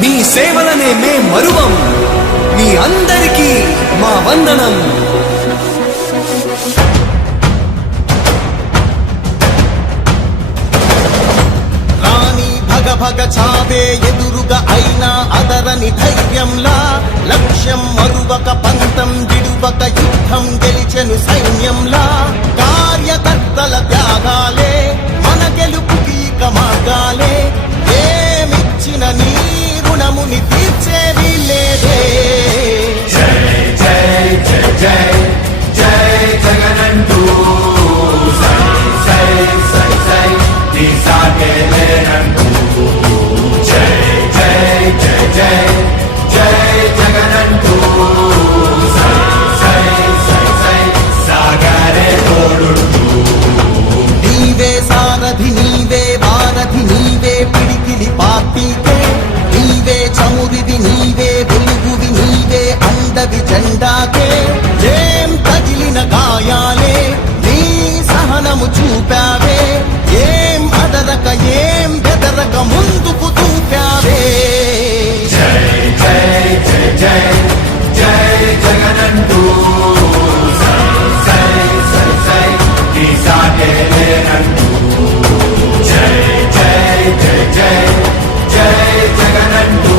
మీ సేవలనే మే మరువం. మీ అందరికీ మా వందనం. భగ చావే ఎదురుగా అయినా అదరని ధైర్యంలా, లక్ష్యం మరువక పంతం విడువక యుద్ధం గెలిచెను సైన్యంలా. కార్యకర్తల త్యాగాలే మన గెలుపుకి ఇక మార్గాలే. ఏమిచ్చిన నీ రుణముని తీర్చేది లేదే. జై జై జై జై జై జగనంటూ సై సై సై సై నీ సాగే లేనంటూ. జై జై జై జై జై జగనంటూ సై సై సై సై సాగరే తోడుంటూ. నీవే సారథి నీవే వారధి నీవే పిడికిలి పార్టీకే. నీవే చమురివి నీవే వెలుగువి నీవే అండవి జెండాకే. ఏం తగిలిన గాయాలే నీ సహనము చూపావే. ఏం అదరక ఏం బెదరక ముందుకు చూపావే. జై జై జై జై జై జగనంటూ సై సై సై సై నీ సాగే లేనంటూ. జై జై జై జై జై జగనంటూ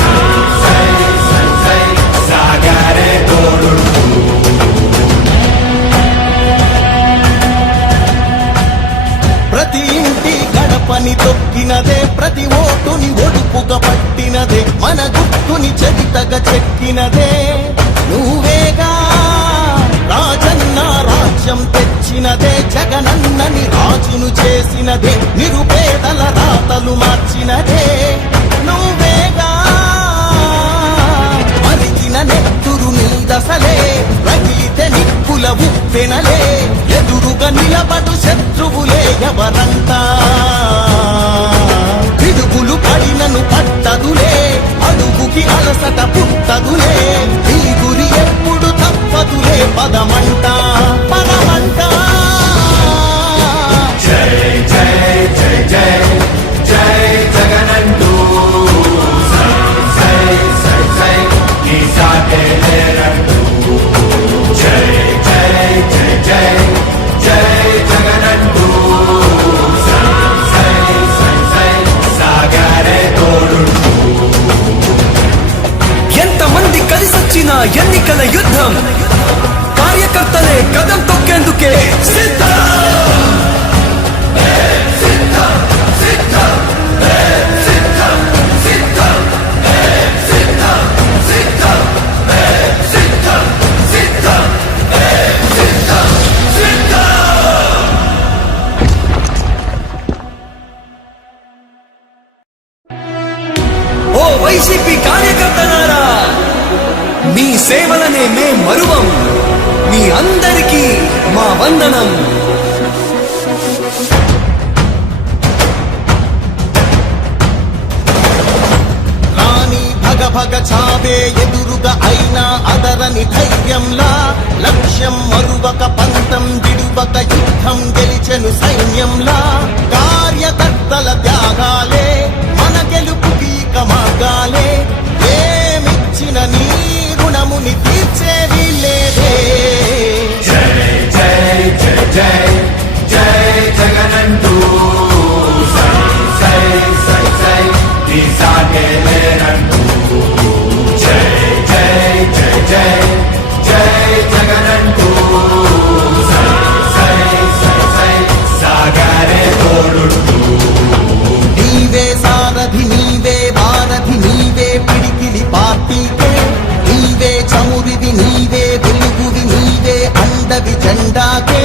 సై సై సై సై సాగరే తోడుంటూ. ప్రతి ఇంటి గడపని తొక్కినదే, ప్రతి ఓటుని ఒడుపుగా పట్టినదే, మన గుట్టుని చరితగా చెక్కినదే నువ్వేగా. రాజన్న రాజ్యం తెచ్చినదే, జగనన్నని రాజును చేసినదే, నిరుపేదల రాతలు మార్చినదే నువ్వేగా. మరిచిన నెత్తురు నీదసలే, రగిలితే నిప్పుల ఉప్పెనలే. ఎదురుగా నిలబడు శత్రువులే ఎవరంతా. పిడుగులు పడినను పట్టదులే, అడుగుకి అలసట పుట్టదులే. ఈ గురి ఎప్పుడు తప్పదులే, పదమంట పదమంట. జై జై జై జై జై జగనంటూ సై సై సై సై నీ సాగే లేనంటూ. జై జై జై జై జై జగనంటూ సై సై సై సై సాగరే తోడుంటూ. ఎంతమంది కలిసొచ్చిన ఎన్నికల యుద్ధం, కార్యకర్తలే కదం తొక్కేందుకే సిద్ధం. ఓ వైసీపీ కార్యకర్తలారా, మీ సేవలనే మే మరువం. మీ అందరికీ మా వందనం. రాణి భగ చావే ఎదురుగా అయినా అదరని ధైర్యంలా, లక్ష్యం మరువక పంతం విడువక యుద్ధం గెలిచెను సైన్యంలా. కార్యకర్తల త్యాగాలే మన గెలుపుకి ఇక మార్గాలే. ఏమిచ్చిన నీ రుణముని తీర్చేది లేదే. జై జై జై జై జై జగనంటూ సై సై సై సై నీ సాగే లేనంటూ. జై జై జై జై జై జగనంటూ సై సై సై సై సాగరే తోడుంటూ. నీవే సారథి నీవే వారధి నీవే పిడికిలి పార్టీకే. నీవే చమురివి నీవే వెలుగువి నీవే అండవి జెండాకే.